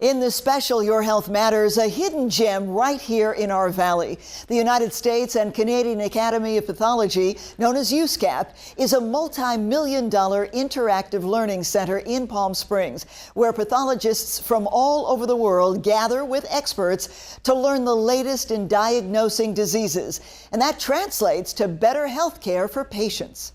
In this special Your Health Matters, a hidden gem right here in our valley. The United States and Canadian Academy of Pathology, known as USCAP, is a multi-million-dollar interactive learning center in Palm Springs, where pathologists from all over the world gather with experts to learn the latest in diagnosing diseases. And that translates to better health care for patients.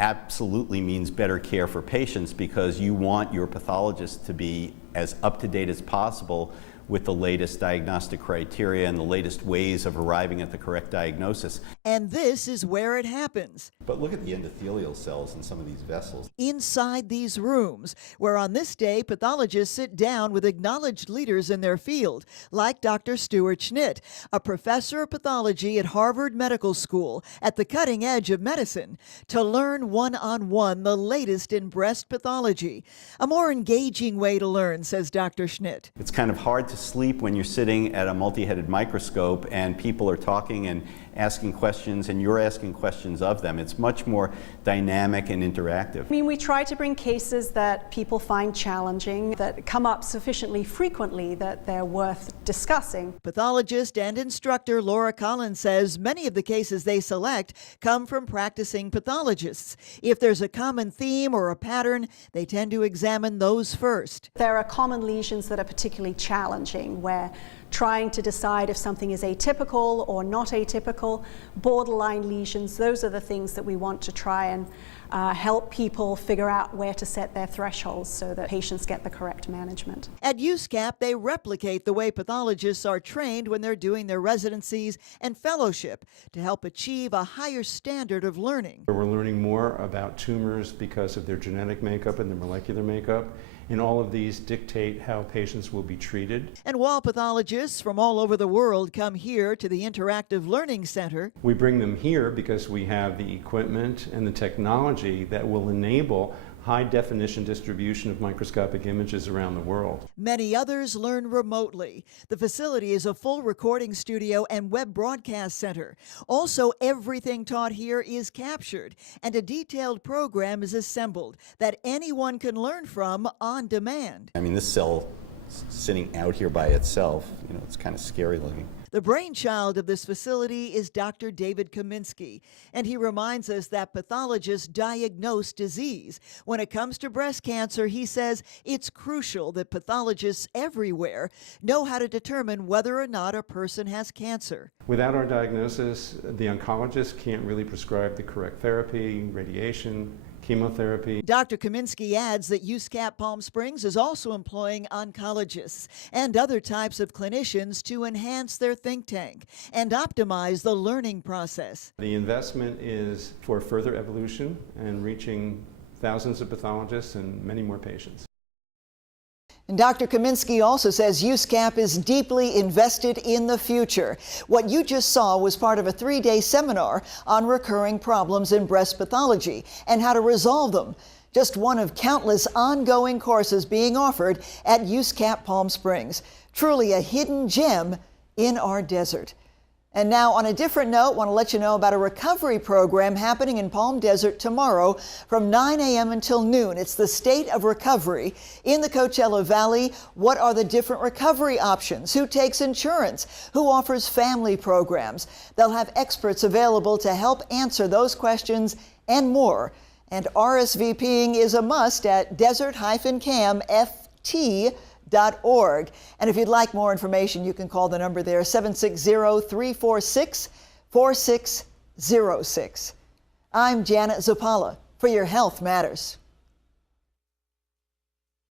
Absolutely means better care for patients, because you want your pathologist to be as up-to-date as possible with the latest diagnostic criteria and the latest ways of arriving at the correct diagnosis. And this is where it happens. But look at the endothelial cells in some of these vessels. Inside these rooms, where on this day pathologists sit down with acknowledged leaders in their field, like Dr. Stuart Schnitt, a professor of pathology at Harvard Medical School, at the cutting edge of medicine, to learn one-on-one the latest in breast pathology. A more engaging way to learn, says Dr. Schnitt. It's kind of hard to sleep when you're sitting at a multi-headed microscope and people are talking and asking questions and you're asking questions of them. It's much more dynamic and interactive. I mean, we try to bring cases that people find challenging, that come up sufficiently frequently that they're worth discussing. Pathologist and instructor Laura Collins says many of the cases they select come from practicing pathologists. If there's a common theme or a pattern, they tend to examine those first. There are common lesions that are particularly challenging, where trying to decide if something is atypical or not atypical, borderline lesions, those are the things that we want to try and help people figure out where to set their thresholds so that patients get the correct management. At USCAP, they replicate the way pathologists are trained when they're doing their residencies and fellowship to help achieve a higher standard of learning. We're learning more about tumors because of their genetic makeup and their molecular makeup. And all of these dictate how patients will be treated. And while pathologists from all over the world come here to the Interactive Learning Center, we bring them here because we have the equipment and the technology that will enable high-definition distribution of microscopic images around the world. Many others learn remotely. The facility is a full recording studio and web broadcast center. Also, everything taught here is captured, and a detailed program is assembled that anyone can learn from on demand. I mean, this cell sitting out here by itself, it's kind of scary looking. The brainchild of this facility is Dr. David Kaminsky, and he reminds us that pathologists diagnose disease. When it comes to breast cancer, he says it's crucial that pathologists everywhere know how to determine whether or not a person has cancer. Without our diagnosis, the oncologist can't really prescribe the correct therapy, radiation, chemotherapy. Dr. Kaminsky adds that USCAP Palm Springs is also employing oncologists and other types of clinicians to enhance their think tank and optimize the learning process. The investment is for further evolution and reaching thousands of pathologists and many more patients. And Dr. Kaminsky also says USCAP is deeply invested in the future. What you just saw was part of a 3-day seminar on recurring problems in breast pathology and how to resolve them. Just one of countless ongoing courses being offered at USCAP Palm Springs. Truly a hidden gem in our desert. And now, on a different note, I want to let you know about a recovery program happening in Palm Desert tomorrow from 9 a.m. until noon. It's the State of Recovery in the Coachella Valley. What are the different recovery options? Who takes insurance? Who offers family programs? They'll have experts available to help answer those questions and more. And RSVPing is a must at desert-cam.ft.org. And if you'd like more information, you can call the number there, 760-346-4606. I'm Janet Zapala for Your Health Matters.